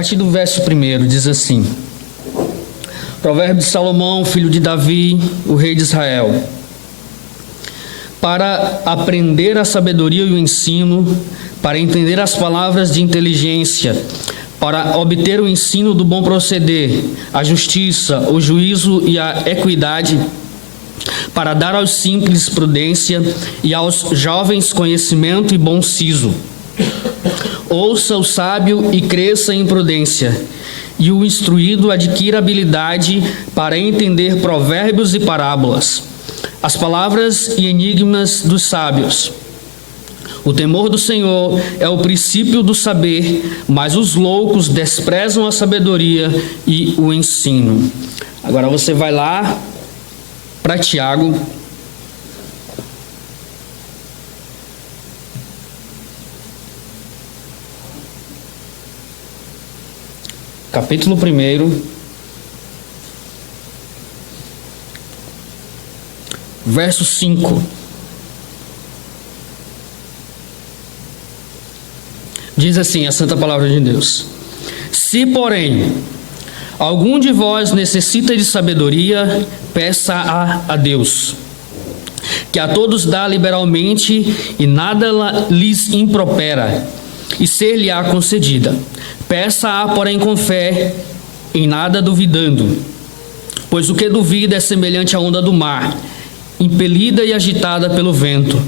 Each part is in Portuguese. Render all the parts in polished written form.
partir do verso 1, diz assim: Provérbio de Salomão, filho de Davi, o rei de Israel. Para aprender a sabedoria e o ensino, para entender as palavras de inteligência, para obter o ensino do bom proceder, a justiça, o juízo e a equidade, para dar aos simples prudência e aos jovens conhecimento e bom siso. Ouça o sábio e cresça em prudência, e o instruído adquira habilidade para entender provérbios e parábolas, as palavras e enigmas dos sábios. O temor do Senhor é o princípio do saber, mas os loucos desprezam a sabedoria e o ensino. Agora você vai lá para Tiago, capítulo 1, verso 5. Diz assim a santa palavra de Deus: Se, porém, algum de vós necessita de sabedoria, peça a Deus, que a todos dá liberalmente e nada lhes impropera, e ser-lhe-á concedida. Peça-a, porém, com fé, em nada duvidando. Pois o que duvida é semelhante à onda do mar, impelida e agitada pelo vento.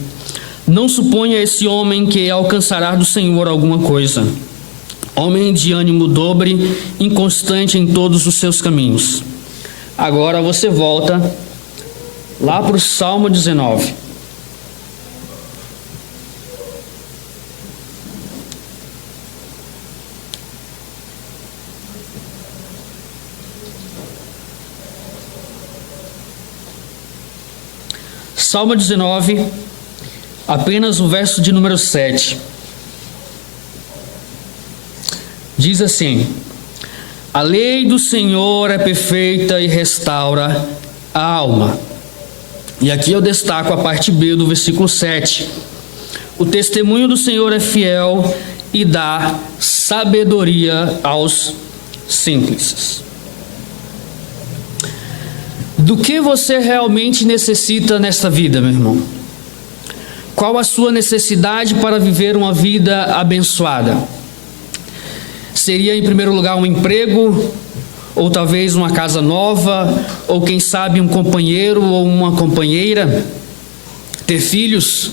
Não suponha esse homem que alcançará do Senhor alguma coisa. Homem de ânimo dobre, inconstante em todos os seus caminhos. Agora você volta lá para o Salmo 19. Salmo 19, apenas o verso de número 7. Diz assim: A lei do Senhor é perfeita e restaura a alma. E aqui eu destaco a parte B do versículo 7. O testemunho do Senhor é fiel e dá sabedoria aos simples. Do que você realmente necessita nesta vida, meu irmão? Qual a sua necessidade para viver uma vida abençoada? Seria, em primeiro lugar, um emprego, ou talvez uma casa nova, ou quem sabe um companheiro ou uma companheira? Ter filhos?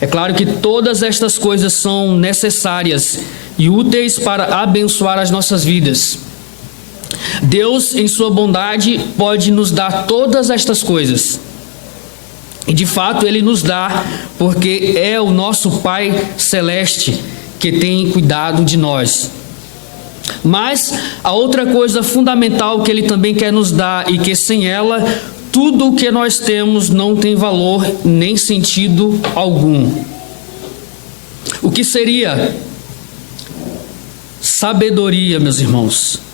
É claro que todas estas coisas são necessárias e úteis para abençoar as nossas vidas. Deus, em sua bondade, pode nos dar todas estas coisas. E de fato Ele nos dá, porque é o nosso Pai Celeste que tem cuidado de nós. Mas a outra coisa fundamental que Ele também quer nos dar, e que sem ela, tudo o que nós temos não tem valor nem sentido algum. O que seria? Sabedoria, meus irmãos.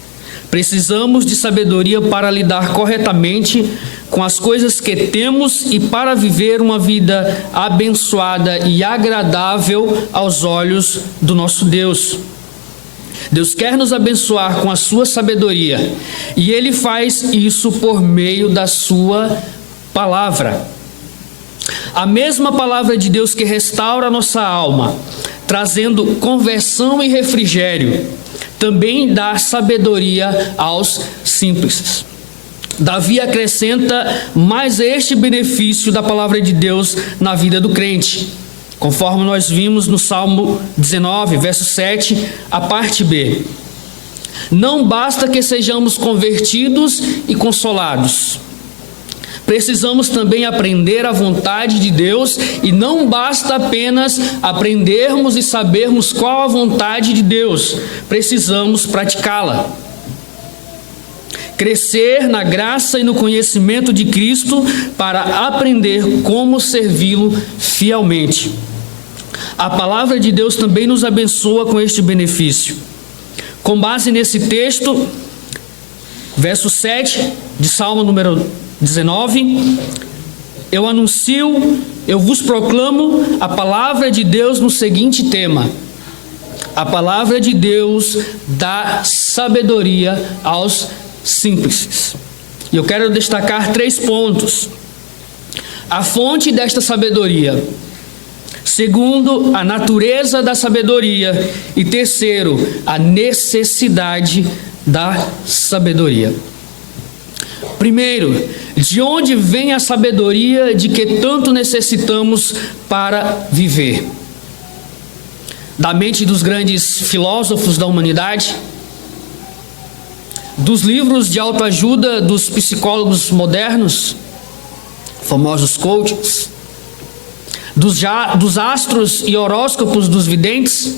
Precisamos de sabedoria para lidar corretamente com as coisas que temos e para viver uma vida abençoada e agradável aos olhos do nosso Deus. Deus quer nos abençoar com a sua sabedoria, e Ele faz isso por meio da sua palavra. A mesma palavra de Deus que restaura a nossa alma, trazendo conversão e refrigério, também dá sabedoria aos simples. Davi acrescenta mais este benefício da palavra de Deus na vida do crente, conforme nós vimos no Salmo 19, verso 7, a parte B. Não basta que sejamos convertidos e consolados. Precisamos também aprender a vontade de Deus, e não basta apenas aprendermos e sabermos qual a vontade de Deus, precisamos praticá-la. Crescer na graça e no conhecimento de Cristo para aprender como servi-lo fielmente. A palavra de Deus também nos abençoa com este benefício. Com base nesse texto, verso 7 de Salmo número 19, eu vos proclamo a palavra de Deus no seguinte tema: A palavra de Deus dá sabedoria aos simples. E eu quero destacar 3 pontos. A fonte desta sabedoria. Segundo, a natureza da sabedoria. E terceiro, a necessidade da sabedoria. Primeiro, de onde vem a sabedoria de que tanto necessitamos para viver? Da mente dos grandes filósofos da humanidade? Dos livros de autoajuda dos psicólogos modernos, famosos coaches? Dos astros e horóscopos dos videntes?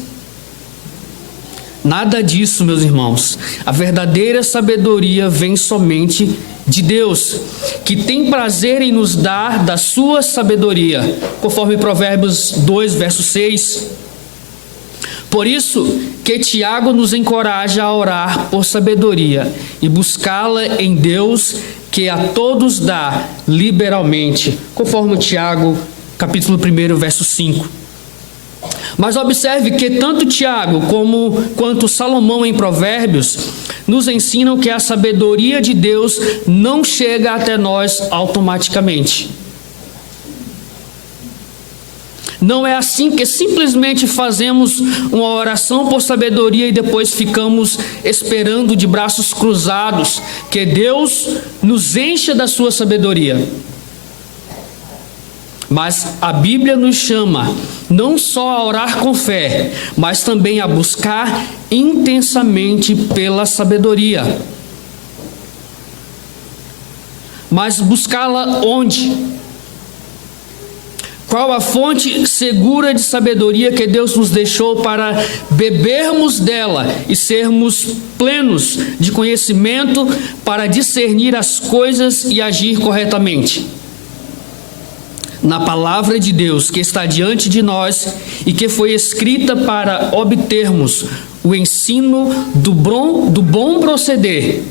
Nada disso, meus irmãos. A verdadeira sabedoria vem somente de Deus, que tem prazer em nos dar da sua sabedoria, conforme Provérbios 2, verso 6. Por isso que Tiago nos encoraja a orar por sabedoria e buscá-la em Deus, que a todos dá liberalmente, conforme Tiago, capítulo 1, verso 5. Mas observe que tanto Tiago quanto Salomão em Provérbios nos ensinam que a sabedoria de Deus não chega até nós automaticamente. Não é assim que simplesmente fazemos uma oração por sabedoria e depois ficamos esperando de braços cruzados que Deus nos encha da sua sabedoria. Mas a Bíblia nos chama não só a orar com fé, mas também a buscar intensamente pela sabedoria. Mas buscá-la onde? Qual a fonte segura de sabedoria que Deus nos deixou para bebermos dela e sermos plenos de conhecimento para discernir as coisas e agir corretamente? Na palavra de Deus que está diante de nós e que foi escrita para obtermos o ensino do bom proceder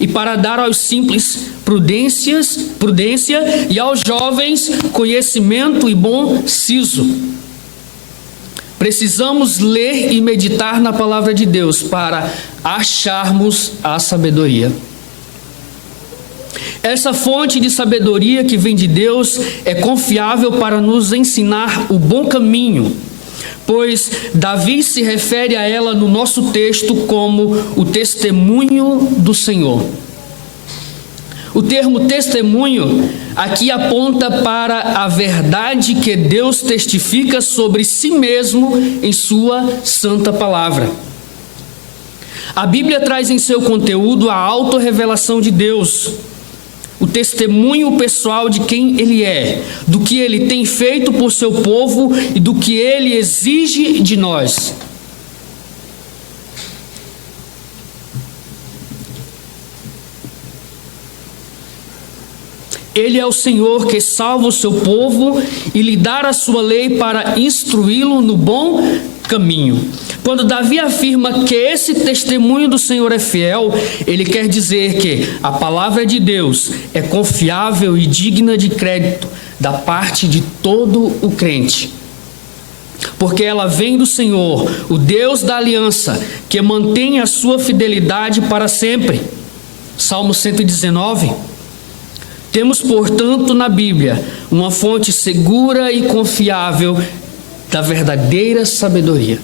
e para dar aos simples prudência e aos jovens conhecimento e bom siso. Precisamos ler e meditar na palavra de Deus para acharmos a sabedoria. Essa fonte de sabedoria que vem de Deus é confiável para nos ensinar o bom caminho, pois Davi se refere a ela no nosso texto como o testemunho do Senhor. O termo testemunho aqui aponta para a verdade que Deus testifica sobre si mesmo em sua santa palavra. A Bíblia traz em seu conteúdo a autorrevelação de Deus, o testemunho pessoal de quem Ele é, do que Ele tem feito por seu povo e do que Ele exige de nós. Ele é o Senhor que salva o seu povo e lhe dá a sua lei para instruí-lo no bom caminho. Quando Davi afirma que esse testemunho do Senhor é fiel, ele quer dizer que a palavra de Deus é confiável e digna de crédito da parte de todo o crente. Porque ela vem do Senhor, o Deus da aliança, que mantém a sua fidelidade para sempre. Salmo 119. Temos, portanto, na Bíblia uma fonte segura e confiável da verdadeira sabedoria.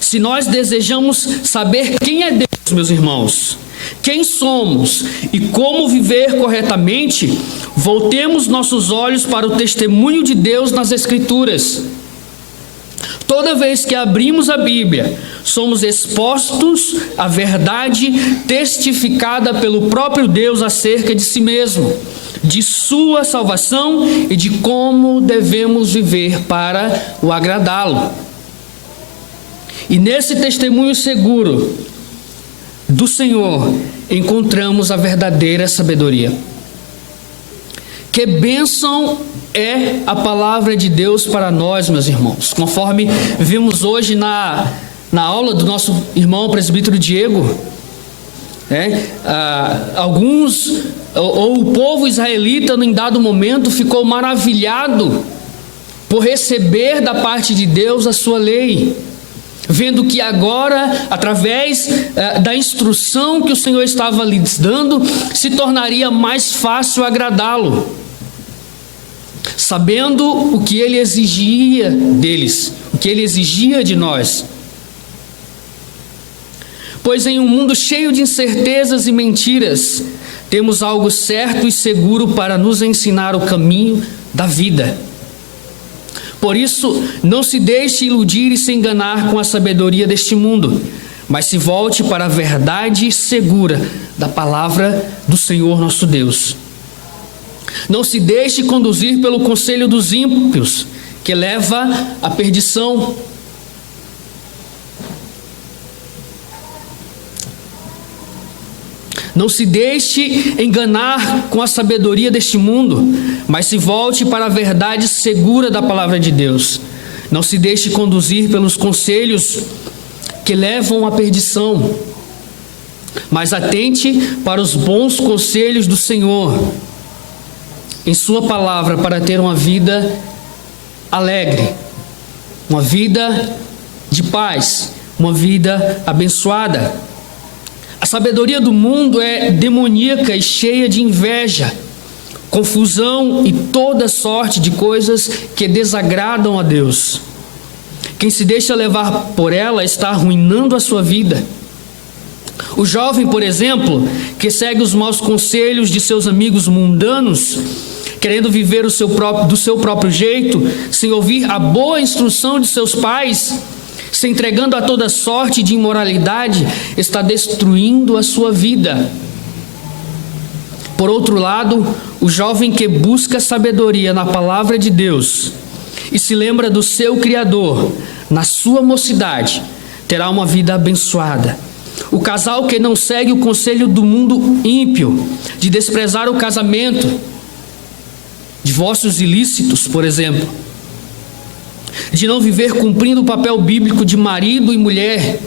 Se nós desejamos saber quem é Deus, meus irmãos, quem somos e como viver corretamente, voltemos nossos olhos para o testemunho de Deus nas Escrituras. Toda vez que abrimos a Bíblia, somos expostos à verdade testificada pelo próprio Deus acerca de si mesmo, de sua salvação e de como devemos viver para o agradá-lo. E nesse testemunho seguro do Senhor, encontramos a verdadeira sabedoria. Que bênção é a palavra de Deus para nós, meus irmãos. Conforme vimos hoje na aula do nosso irmão presbítero Diego, o povo israelita, em dado momento, ficou maravilhado por receber da parte de Deus a sua lei, vendo que agora, através da instrução que o Senhor estava lhes dando, se tornaria mais fácil agradá-lo, sabendo o que ele exigia deles, o que ele exigia de nós. Pois em um mundo cheio de incertezas e mentiras, temos algo certo e seguro para nos ensinar o caminho da vida. Por isso, não se deixe iludir e se enganar com a sabedoria deste mundo, mas se volte para a verdade segura da palavra do Senhor nosso Deus. Não se deixe conduzir pelo conselho dos ímpios, que leva à perdição. Não se deixe enganar com a sabedoria deste mundo, mas se volte para a verdade segura da palavra de Deus. Não se deixe conduzir pelos conselhos que levam à perdição, mas atente para os bons conselhos do Senhor em sua palavra, para ter uma vida alegre, uma vida de paz, uma vida abençoada. A sabedoria do mundo é demoníaca e cheia de inveja, confusão e toda sorte de coisas que desagradam a Deus. Quem se deixa levar por ela está arruinando a sua vida. O jovem, por exemplo, que segue os maus conselhos de seus amigos mundanos, querendo viver do seu próprio jeito, sem ouvir a boa instrução de seus pais, se entregando a toda sorte de imoralidade, está destruindo a sua vida. Por outro lado, o jovem que busca sabedoria na palavra de Deus e se lembra do seu Criador na sua mocidade, terá uma vida abençoada. O casal que não segue o conselho do mundo ímpio, de desprezar o casamento, divórcios ilícitos, por exemplo, de não viver cumprindo o papel bíblico de marido e mulher,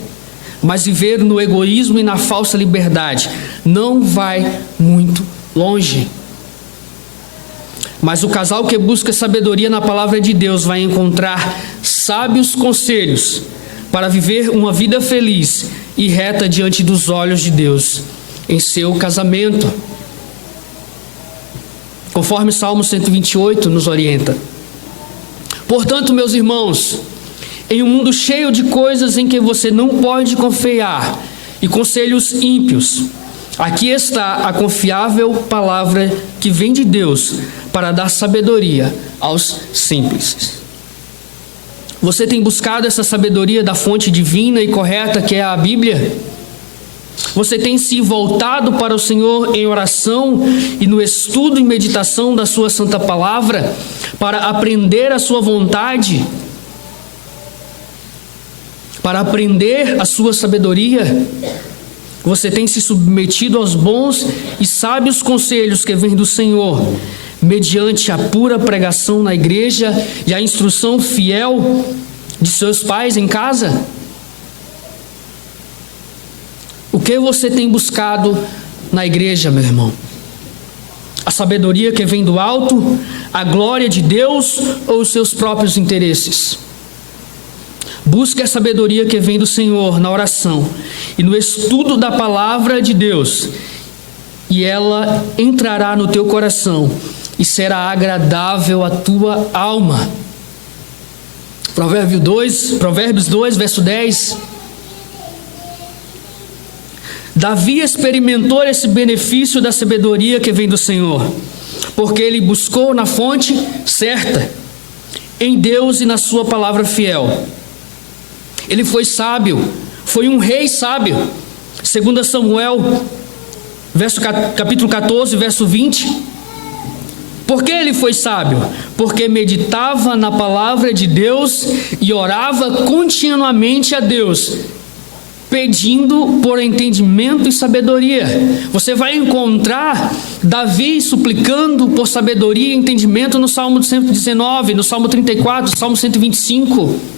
mas viver no egoísmo e na falsa liberdade, não vai muito longe. Mas o casal que busca sabedoria na palavra de Deus vai encontrar sábios conselhos para viver uma vida feliz e reta diante dos olhos de Deus em seu casamento, conforme Salmo 128 nos orienta. Portanto, meus irmãos, em um mundo cheio de coisas em que você não pode confiar e conselhos ímpios, aqui está a confiável palavra que vem de Deus para dar sabedoria aos simples. Você tem buscado essa sabedoria da fonte divina e correta que é a Bíblia? Você tem se voltado para o Senhor em oração e no estudo e meditação da sua santa palavra para aprender a sua vontade, para aprender a sua sabedoria? Você tem se submetido aos bons e sábios conselhos que vêm do Senhor, mediante a pura pregação na igreja e a instrução fiel de seus pais em casa? O que você tem buscado na igreja, meu irmão? A sabedoria que vem do alto, a glória de Deus ou os seus próprios interesses? Busque a sabedoria que vem do Senhor na oração e no estudo da palavra de Deus, e ela entrará no teu coração e será agradável à tua alma. Provérbios 2, verso 10. Davi experimentou esse benefício da sabedoria que vem do Senhor, porque ele buscou na fonte certa, em Deus e na sua palavra fiel. Ele foi sábio, foi um rei sábio. 2 Samuel, capítulo 14, verso 20. Por que ele foi sábio? Porque meditava na palavra de Deus e orava continuamente a Deus, pedindo por entendimento e sabedoria. Você vai encontrar Davi suplicando por sabedoria e entendimento no Salmo 119, no Salmo 34, Salmo 125.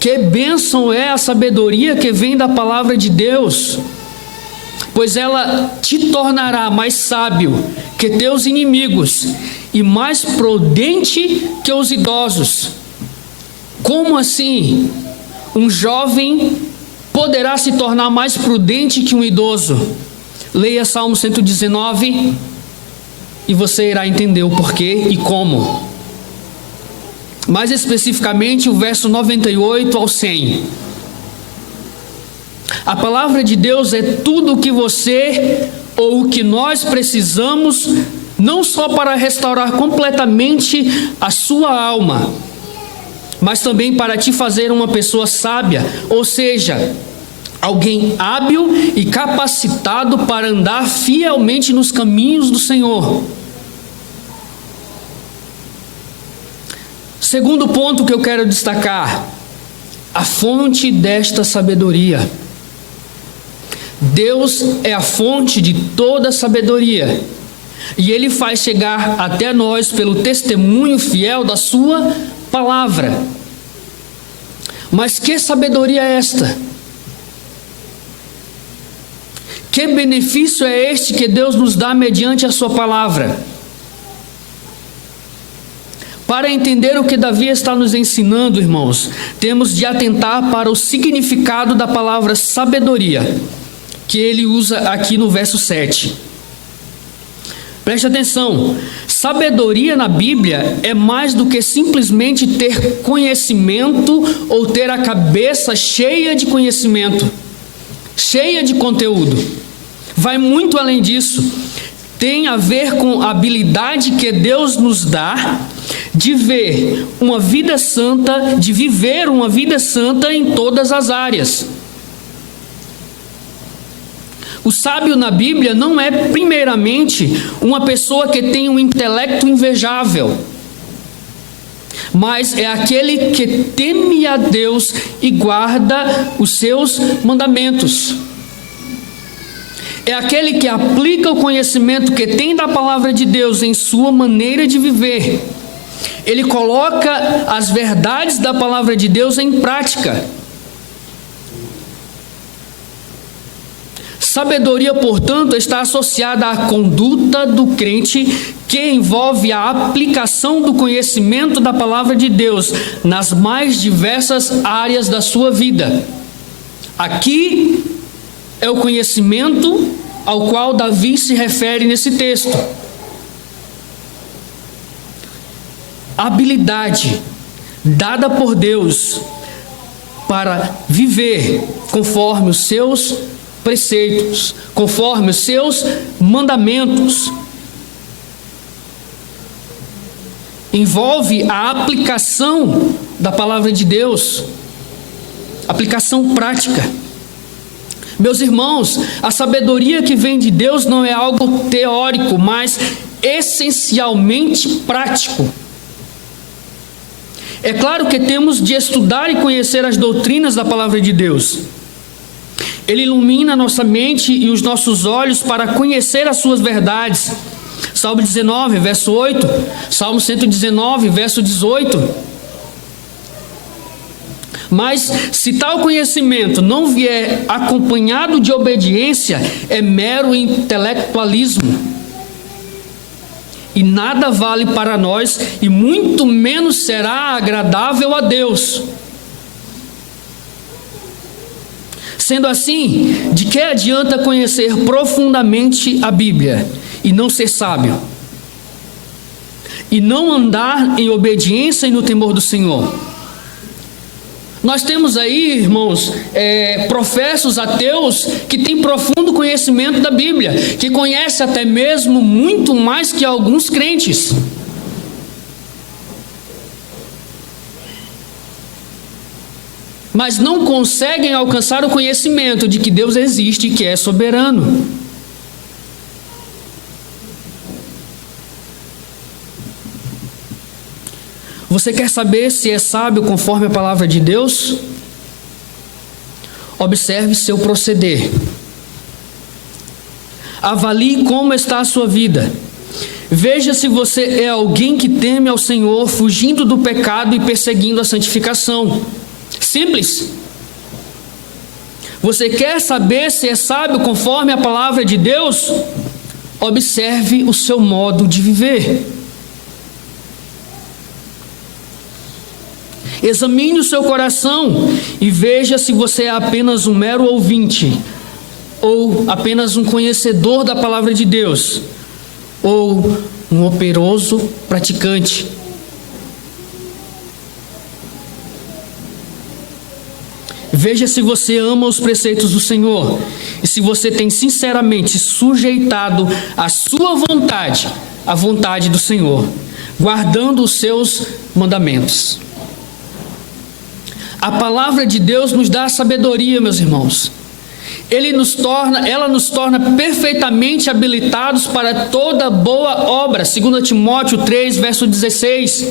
Que bênção é a sabedoria que vem da palavra de Deus, pois ela te tornará mais sábio que teus inimigos e mais prudente que os idosos. Como assim? Um jovem poderá se tornar mais prudente que um idoso? Leia Salmo 119 e você irá entender o porquê e como. Mais especificamente o verso 98 ao 100. A palavra de Deus é tudo o que você ou o que nós precisamos, não só para restaurar completamente a sua alma, mas também para te fazer uma pessoa sábia, ou seja, alguém hábil e capacitado para andar fielmente nos caminhos do Senhor. Segundo ponto que eu quero destacar, a fonte desta sabedoria. Deus é a fonte de toda sabedoria, e Ele faz chegar até nós pelo testemunho fiel da sua palavra. Mas que sabedoria é esta? Que benefício é este que Deus nos dá mediante a sua palavra? Para entender o que Davi está nos ensinando, irmãos, temos de atentar para o significado da palavra sabedoria, que ele usa aqui no verso 7. Preste atenção, sabedoria na Bíblia é mais do que simplesmente ter conhecimento ou ter a cabeça cheia de conhecimento, cheia de conteúdo. Vai muito além disso. Tem a ver com a habilidade que Deus nos dá de ver uma vida santa, de viver uma vida santa em todas as áreas. O sábio na Bíblia não é primeiramente uma pessoa que tem um intelecto invejável, mas é aquele que teme a Deus e guarda os seus mandamentos. É aquele que aplica o conhecimento que tem da palavra de Deus em sua maneira de viver. Ele coloca as verdades da palavra de Deus em prática. Sabedoria, portanto, está associada à conduta do crente, que envolve a aplicação do conhecimento da palavra de Deus nas mais diversas áreas da sua vida. Aqui é o conhecimento ao qual Davi se refere nesse texto. A habilidade dada por Deus para viver conforme os seus preceitos, conforme os seus mandamentos. Envolve a aplicação da palavra de Deus, aplicação prática. Meus irmãos, a sabedoria que vem de Deus não é algo teórico, mas essencialmente prático. É claro que temos de estudar e conhecer as doutrinas da palavra de Deus. Ele ilumina nossa mente e os nossos olhos para conhecer as suas verdades. Salmo 19, verso 8. Salmo 119, verso 18. Mas se tal conhecimento não vier acompanhado de obediência, é mero intelectualismo. E nada vale para nós, e muito menos será agradável a Deus. Sendo assim, de que adianta conhecer profundamente a Bíblia e não ser sábio? E não andar em obediência e no temor do Senhor? Nós temos aí, irmãos, professos ateus que têm profundo conhecimento da Bíblia, que conhecem até mesmo muito mais que alguns crentes. Mas não conseguem alcançar o conhecimento de que Deus existe e que é soberano. Você quer saber se é sábio conforme a palavra de Deus? Observe seu proceder. Avalie como está a sua vida. Veja se você é alguém que teme ao Senhor, fugindo do pecado e perseguindo a santificação. Simples. Você quer saber se é sábio conforme a palavra de Deus? Observe o seu modo de viver. Examine o seu coração e veja se você é apenas um mero ouvinte, ou apenas um conhecedor da palavra de Deus, ou um operoso praticante. Veja se você ama os preceitos do Senhor e se você tem sinceramente sujeitado a sua vontade à vontade do Senhor, guardando os seus mandamentos. A palavra de Deus nos dá sabedoria, meus irmãos. Ela nos torna perfeitamente habilitados para toda boa obra. 2 Timóteo 3, verso 16.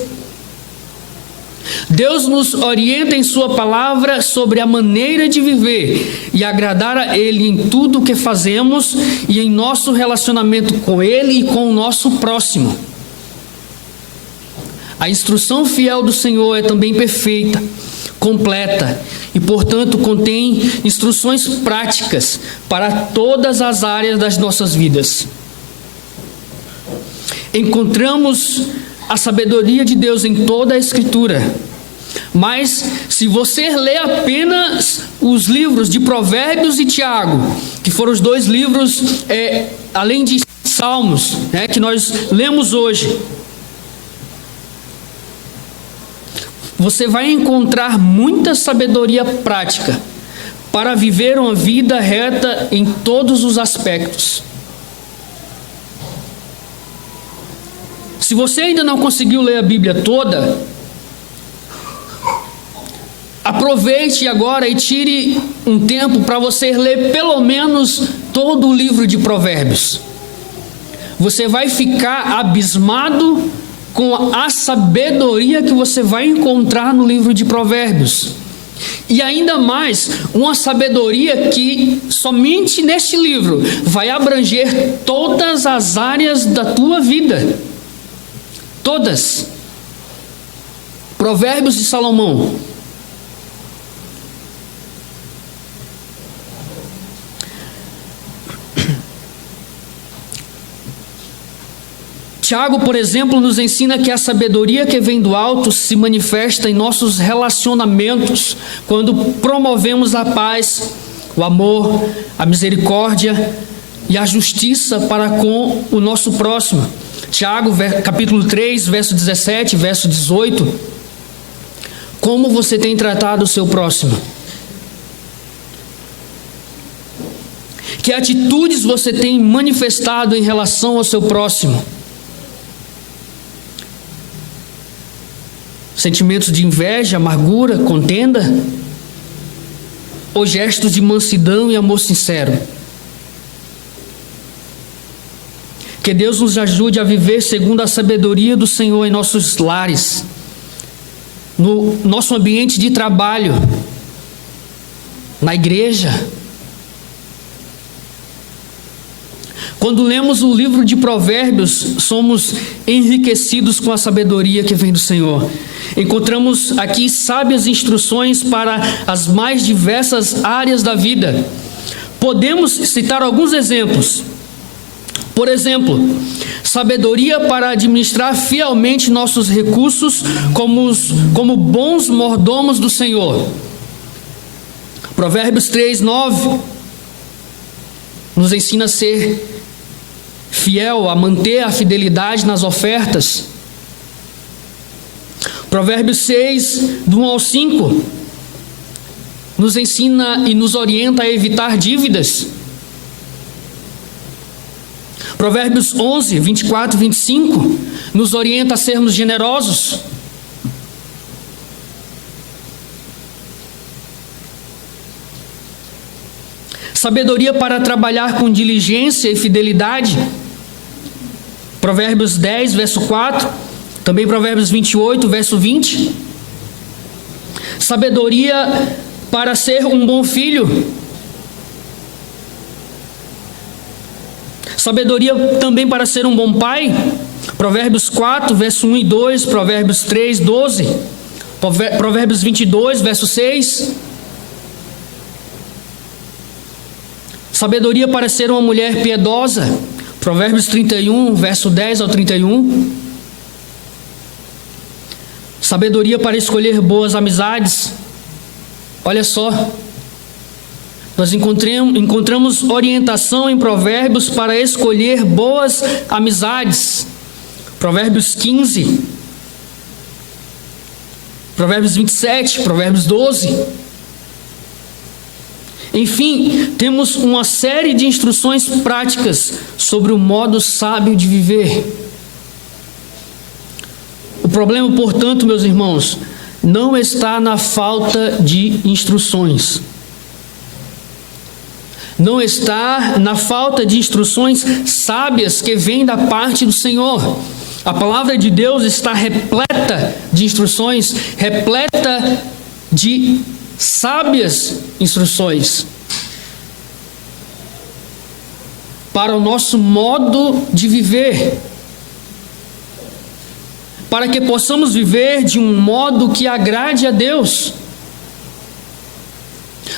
Deus nos orienta em sua palavra sobre a maneira de viver e agradar a Ele em tudo o que fazemos e em nosso relacionamento com Ele e com o nosso próximo. A instrução fiel do Senhor é também perfeita, completa e, portanto, contém instruções práticas para todas as áreas das nossas vidas. Encontramos a sabedoria de Deus em toda a Escritura, mas se você ler apenas os livros de Provérbios e Tiago, que foram os dois livros, além de Salmos, que nós lemos hoje, você vai encontrar muita sabedoria prática para viver uma vida reta em todos os aspectos. Se você ainda não conseguiu ler a Bíblia toda, aproveite agora e tire um tempo para você ler pelo menos todo o livro de Provérbios. Você vai ficar abismado com a sabedoria que você vai encontrar no livro de Provérbios. E ainda mais, uma sabedoria que somente neste livro vai abranger todas as áreas da tua vida. Todas. Provérbios de Salomão. Tiago, por exemplo, nos ensina que a sabedoria que vem do alto se manifesta em nossos relacionamentos, quando promovemos a paz, o amor, a misericórdia e a justiça para com o nosso próximo. Tiago, capítulo 3, verso 17, verso 18. Como você tem tratado o seu próximo? Que atitudes você tem manifestado em relação ao seu próximo? Sentimentos de inveja, amargura, contenda? Ou gestos de mansidão e amor sincero? Que Deus nos ajude a viver segundo a sabedoria do Senhor em nossos lares, no nosso ambiente de trabalho, na igreja. Quando lemos o livro de Provérbios, somos enriquecidos com a sabedoria que vem do Senhor. Encontramos aqui sábias instruções para as mais diversas áreas da vida. Podemos citar alguns exemplos. Por exemplo, sabedoria para administrar fielmente nossos recursos como bons mordomos do Senhor. Provérbios 3, 9 nos ensina a ser fiel, a manter a fidelidade nas ofertas. Provérbios 6, do 1 ao 5, nos ensina e nos orienta a evitar dívidas. Provérbios 11, 24 e 25, nos orienta a sermos generosos. Sabedoria para trabalhar com diligência e fidelidade. Provérbios 10, verso 4, também Provérbios 28, verso 20. Sabedoria para ser um bom filho. Sabedoria também para ser um bom pai. Provérbios 4, verso 1 e 2, Provérbios 3, 12. Provérbios 22, verso 6. Sabedoria para ser uma mulher piedosa. Provérbios 31, verso 10 ao 31. Sabedoria para escolher boas amizades. Olha só, nós encontramos orientação em Provérbios para escolher boas amizades. Provérbios 15, Provérbios 27, Provérbios 12. Enfim, temos uma série de instruções práticas sobre o modo sábio de viver. O problema, portanto, meus irmãos, não está na falta de instruções. Não está na falta de instruções sábias que vêm da parte do Senhor. A palavra de Deus está repleta de instruções, repleta de sábias instruções para o nosso modo de viver, para que possamos viver de um modo que agrade a Deus.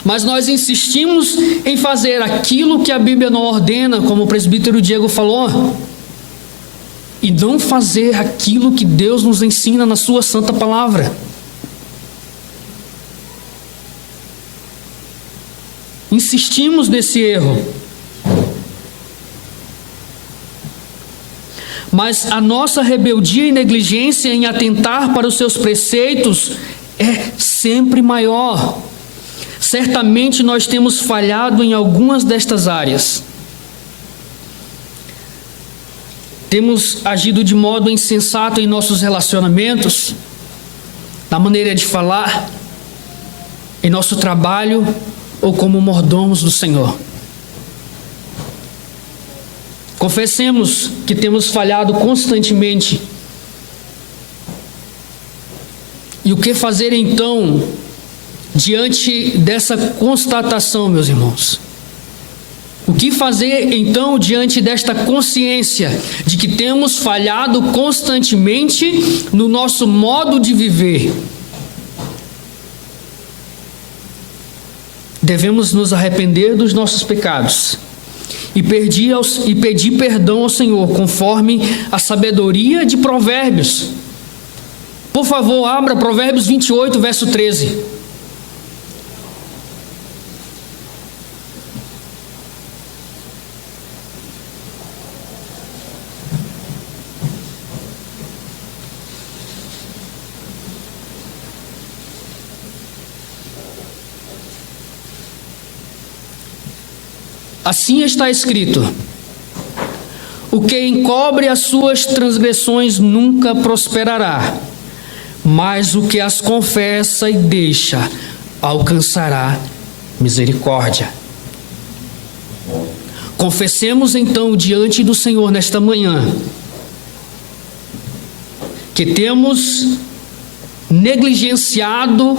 Mas nós insistimos em fazer aquilo que a Bíblia não ordena, como o presbítero Diego falou, e não fazer aquilo que Deus nos ensina na sua santa palavra. Insistimos nesse erro. Mas a nossa rebeldia e negligência em atentar para os seus preceitos é sempre maior. Certamente nós temos falhado em algumas destas áreas. Temos agido de modo insensato em nossos relacionamentos, na maneira de falar, em nosso trabalho ou como mordomos do Senhor. Confessemos que temos falhado constantemente. E o que fazer então diante dessa constatação, meus irmãos? O que fazer então diante desta consciência de que temos falhado constantemente no nosso modo de viver? Devemos nos arrepender dos nossos pecados e pedir perdão ao Senhor, conforme a sabedoria de Provérbios. Por favor, abra Provérbios 28, verso 13. Assim está escrito: o que encobre as suas transgressões nunca prosperará, mas o que as confessa e deixa alcançará misericórdia. Confessemos então diante do Senhor nesta manhã que temos negligenciado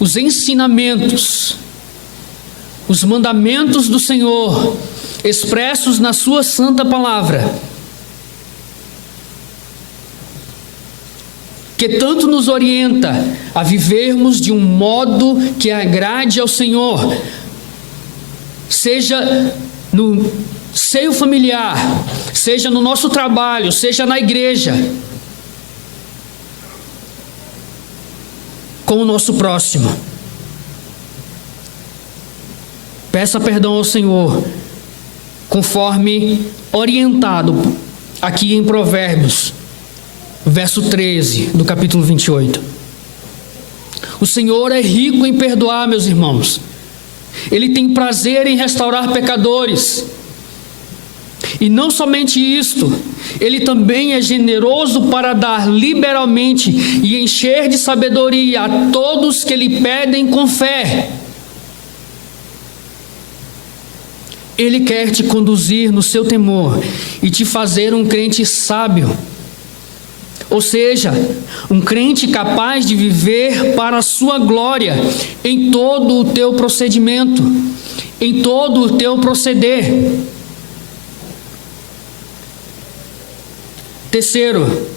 os ensinamentos, os mandamentos do Senhor, expressos na sua santa palavra, que tanto nos orienta a vivermos de um modo que agrade ao Senhor, seja no seio familiar, seja no nosso trabalho, seja na igreja, com o nosso próximo. Peça perdão ao Senhor, conforme orientado aqui em Provérbios, verso 13 do capítulo 28. O Senhor é rico em perdoar, meus irmãos. Ele tem prazer em restaurar pecadores. E não somente isto, Ele também é generoso para dar liberalmente e encher de sabedoria a todos que lhe pedem com fé. Ele quer te conduzir no seu temor e te fazer um crente sábio. Ou seja, um crente capaz de viver para a sua glória em todo o teu procedimento, em todo o teu proceder. Terceiro,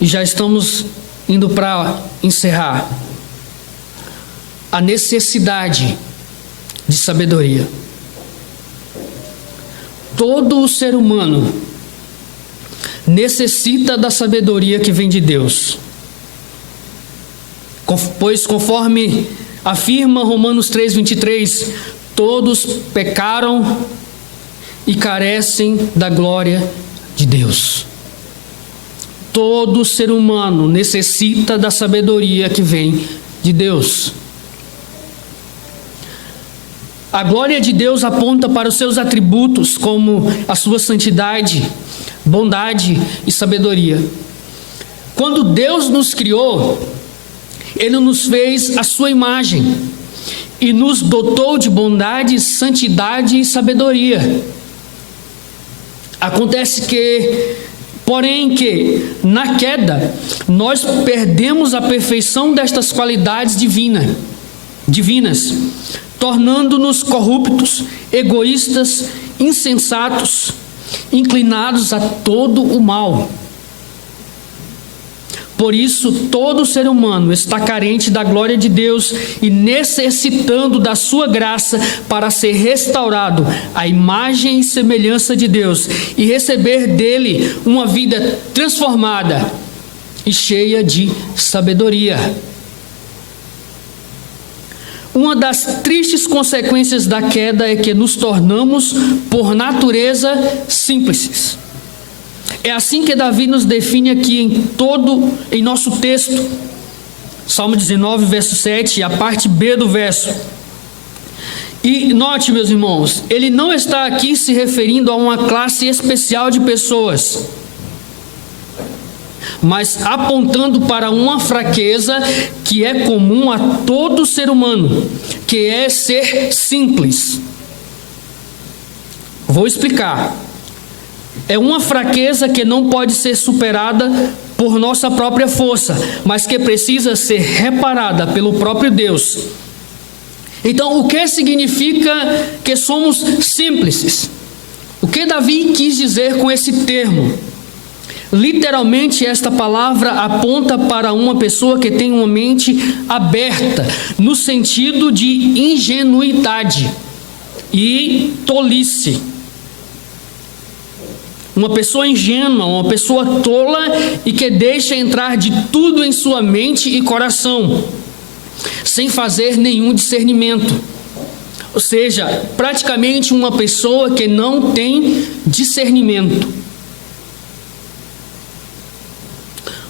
e já estamos indo para encerrar, a necessidade de sabedoria. Todo o ser humano necessita da sabedoria que vem de Deus. Pois conforme afirma Romanos 3:23, todos pecaram e carecem da glória de Deus. Todo ser humano necessita da sabedoria que vem de Deus. A glória de Deus aponta para os seus atributos, como a sua santidade, bondade e sabedoria. Quando Deus nos criou, Ele nos fez a sua imagem e nos dotou de bondade, santidade e sabedoria. Acontece porém que na queda nós perdemos a perfeição destas qualidades divinas, tornando-nos corruptos, egoístas, insensatos, inclinados a todo o mal. Por isso, todo ser humano está carente da glória de Deus e necessitando da sua graça para ser restaurado à imagem e semelhança de Deus e receber dele uma vida transformada e cheia de sabedoria. Uma das tristes consequências da queda é que nos tornamos, por natureza, simples. É assim que Davi nos define aqui em nosso texto. Salmo 19, verso 7, a parte B do verso. E note, meus irmãos, ele não está aqui se referindo a uma classe especial de pessoas, mas apontando para uma fraqueza que é comum a todo ser humano, que é ser simples. Vou explicar. É uma fraqueza que não pode ser superada por nossa própria força, mas que precisa ser reparada pelo próprio Deus. Então, o que significa que somos simples? O que Davi quis dizer com esse termo? Literalmente, esta palavra aponta para uma pessoa que tem uma mente aberta, no sentido de ingenuidade e tolice. Uma pessoa ingênua, uma pessoa tola e que deixa entrar de tudo em sua mente e coração, sem fazer nenhum discernimento. Ou seja, praticamente uma pessoa que não tem discernimento.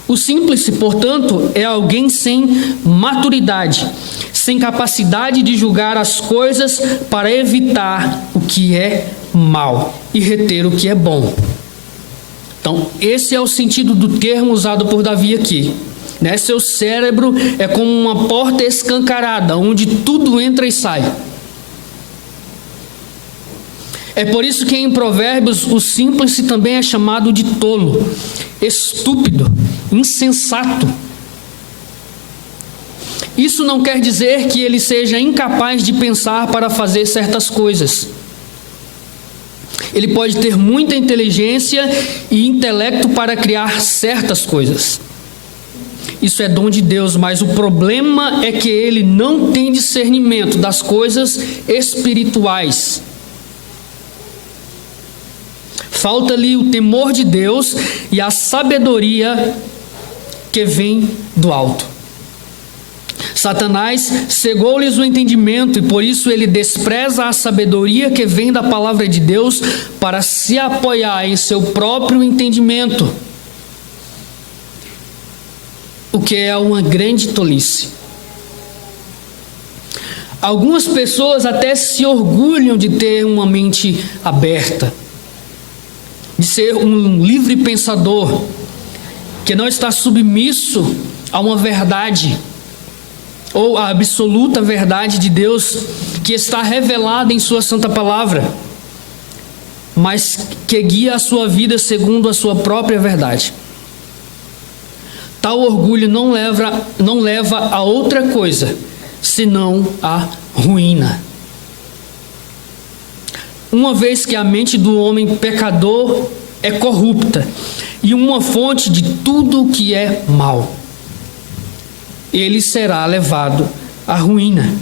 O simples, portanto, é alguém sem maturidade, sem capacidade de julgar as coisas para evitar o que é mal e reter o que é bom. Então, esse é o sentido do termo usado por Davi aqui. Seu cérebro é como uma porta escancarada, onde tudo entra e sai. É por isso que em Provérbios o simples também é chamado de tolo, estúpido, insensato. Isso não quer dizer que ele seja incapaz de pensar para fazer certas coisas. Ele pode ter muita inteligência e intelecto para criar certas coisas. Isso é dom de Deus, mas o problema é que ele não tem discernimento das coisas espirituais. Falta-lhe o temor de Deus e a sabedoria que vem do alto. Satanás cegou-lhes o entendimento e por isso ele despreza a sabedoria que vem da palavra de Deus para se apoiar em seu próprio entendimento, o que é uma grande tolice. Algumas pessoas até se orgulham de ter uma mente aberta, de ser um livre pensador, que não está submisso a uma verdade, ou a absoluta verdade de Deus, que está revelada em sua santa palavra, mas que guia a sua vida segundo a sua própria verdade. Tal orgulho não leva a outra coisa, senão a ruína. Uma vez que a mente do homem pecador é corrupta e uma fonte de tudo o que é mal, ele será levado à ruína.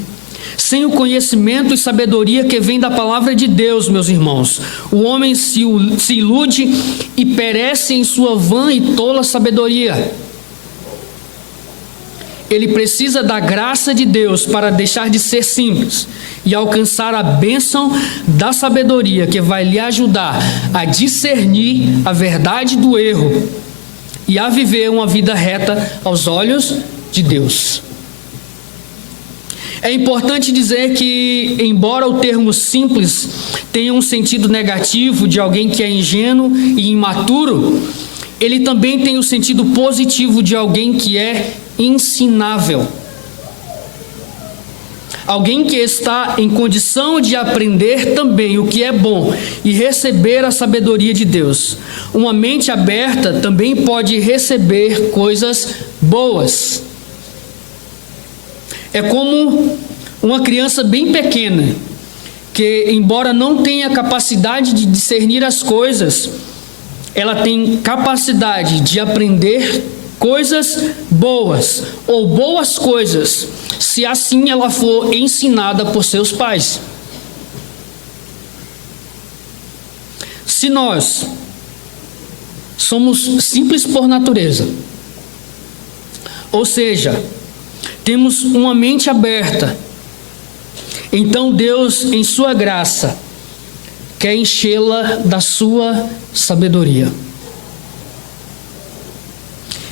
Sem o conhecimento e sabedoria que vem da palavra de Deus, meus irmãos, o homem se ilude e perece em sua vã e tola sabedoria. Ele precisa da graça de Deus para deixar de ser simples e alcançar a bênção da sabedoria que vai lhe ajudar a discernir a verdade do erro e a viver uma vida reta aos olhos de Deus. É importante dizer que, embora o termo simples tenha um sentido negativo de alguém que é ingênuo e imaturo, ele também tem o sentido positivo de alguém que é ensinável. Alguém que está em condição de aprender também o que é bom e receber a sabedoria de Deus. Uma mente aberta também pode receber coisas boas. É como uma criança bem pequena, que embora não tenha capacidade de discernir as coisas, ela tem capacidade de aprender coisas boas, ou boas coisas, se assim ela for ensinada por seus pais. Se nós somos simples por natureza, ou seja, temos uma mente aberta, então Deus, em sua graça, quer enchê-la da sua sabedoria.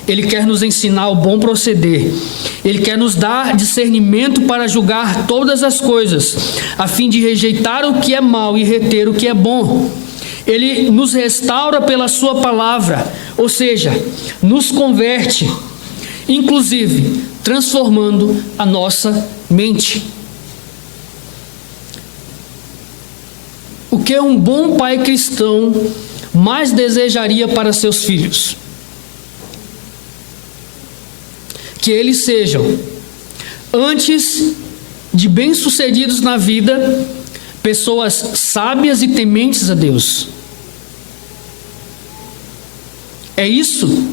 Ele quer nos ensinar o bom proceder. Ele quer nos dar discernimento para julgar todas as coisas, a fim de rejeitar o que é mal e reter o que é bom. Ele nos restaura pela sua palavra, ou seja, nos converte, inclusive transformando a nossa mente. O que um bom pai cristão mais desejaria para seus filhos? Que eles sejam, antes de bem-sucedidos na vida, pessoas sábias e tementes a Deus. É isso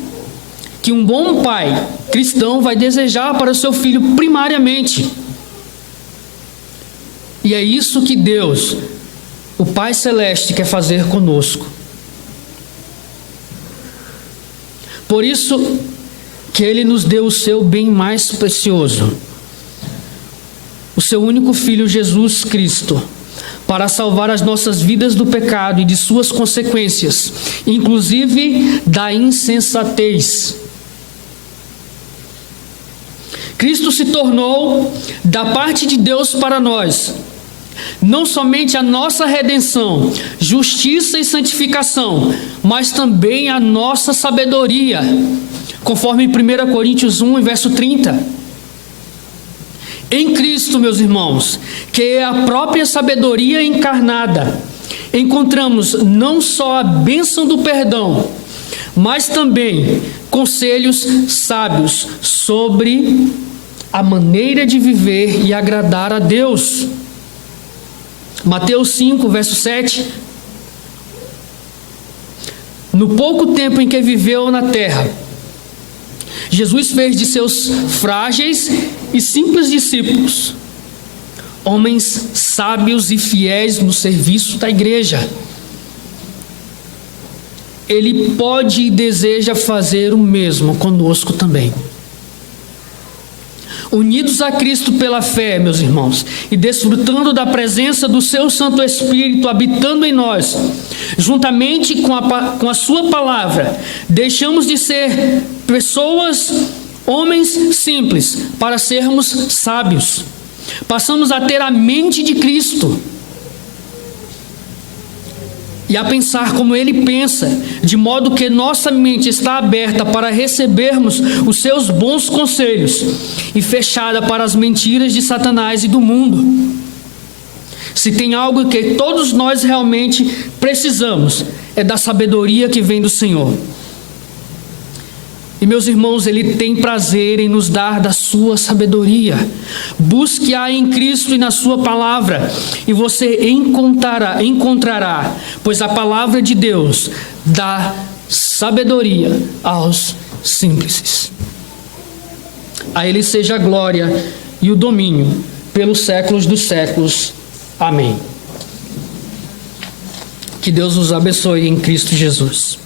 que um bom pai cristão vai desejar para o seu filho primariamente. E é isso que Deus, o Pai Celeste, quer fazer conosco. Por isso que Ele nos deu o seu bem mais precioso, o seu único Filho, Jesus Cristo, para salvar as nossas vidas do pecado e de suas consequências, inclusive da insensatez. Cristo se tornou, da parte de Deus para nós, não somente a nossa redenção, justiça e santificação, mas também a nossa sabedoria, conforme 1 Coríntios 1, verso 30. Em Cristo, meus irmãos, que é a própria sabedoria encarnada, encontramos não só a bênção do perdão, mas também conselhos sábios sobre a maneira de viver e agradar a Deus. Mateus 5, verso 7. No pouco tempo em que viveu na terra, Jesus fez de seus frágeis e simples discípulos homens sábios e fiéis no serviço da igreja. Ele pode e deseja fazer o mesmo conosco também. Unidos a Cristo pela fé, meus irmãos, e desfrutando da presença do seu Santo Espírito habitando em nós, juntamente com a sua palavra, deixamos de ser pessoas, homens simples, para sermos sábios. Passamos a ter a mente de Cristo e a pensar como Ele pensa, de modo que nossa mente está aberta para recebermos os seus bons conselhos e fechada para as mentiras de Satanás e do mundo. Se tem algo que todos nós realmente precisamos, é da sabedoria que vem do Senhor. E meus irmãos, Ele tem prazer em nos dar da sua sabedoria. Busque-a em Cristo e na sua palavra, e você encontrará, pois a palavra de Deus dá sabedoria aos simples. A Ele seja a glória e o domínio pelos séculos dos séculos. Amém. Que Deus os abençoe em Cristo Jesus.